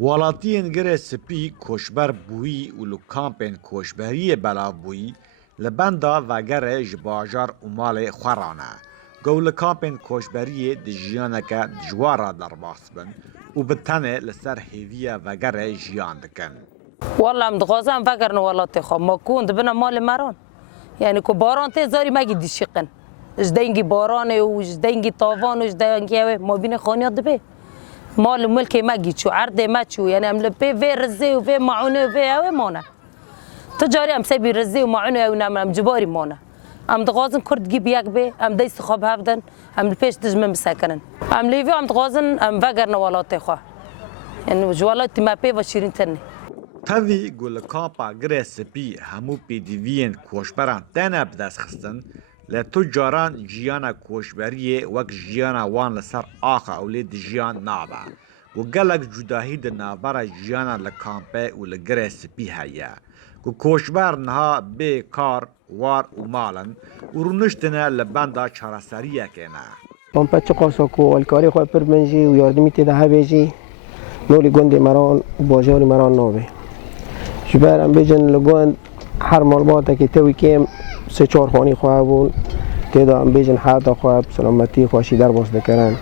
والاتین گره سپی کوشبر بویی و لکامپین کوشبری بلاو بویی لبندا و گره جباجار امال خورانه. گول کامپین کوشبری دجیانکه دجوارا در باس بن و بتنه لسر هیویه و گره جیان دکن. والله ام دغازم فکر نو ولات خو ما کوند بنا مال مران یعنی کو باران ته زاری مگی دیشقن جدنگی باران و جدنگی تاوان و جدنگی ما بین خانیات دبه مال ملک مگی چو عرض ما چو یعنی ام لپی و رزه و و معونه و او مانه تجاری ام سبی رزه و معونه و نم جباری مانه ام دغازن کرد گی بیاک به ام دیست خواب هفدن ام لپیش دجمن مسکنن ام لیوی ام دغازن ام فکر نو ولات خو یعنی جوالات ما پی و شیرین تنه تاوی گل کامپا گره سپی همو پیدیوین کوشبران تنه بدست خستن لتو جاران جیانا کوشبریه وک جیانا وان لسر آخا اولی دی جیان نابا و گلک جداهی دی نابارا جیانا لکامپه و لگره سپی هیا و کوشبر نها بی کار وار و مالن و رونشتنه لبندا چارسریه کنه کامپه چه قاسا کو الکاری خواه پر بنجی و یاردمی تیده ها بیجی نولی گندی مران و باجاری مران نابه جبر ام بیجن لگوند هر مالباته که توی کم سه چهار خانی خواه بود تیدا ام بیجن حتا خواه سلامتی خواشی در باز دکرن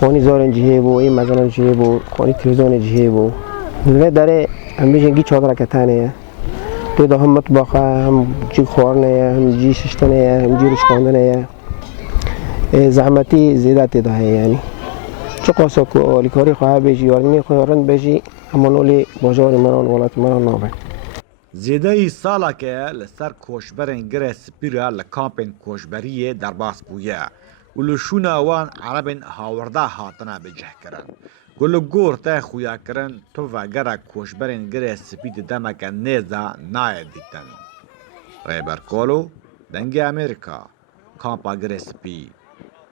خانی زارن جهه بو این مزنان جهه بو خانی تلویزیون جهه بو و داره ام بیجن گی چادر کتانه تیدا هم مطبخه هم جی خوارنه هم جی ششتنه هم جی رشکاندنه زحمتی زیاده تیدا یعنی چه قاسا که الکاری خواه بیجی یاردمی خواه رند بیجی اما نولی باجار مران ولات مران نابه زیده ای سالا که لسر کوشبرین گره سپیره لکامپین کوشبریه در باس بویه و لشون اوان عربین هاورده هاتنه بجه کرن گلو گور تا خویا کرن تو و گره کوشبرین گره سپید دمک نیزا نای دیتن ریبر کولو دنگ امریکا کامپا گره سپی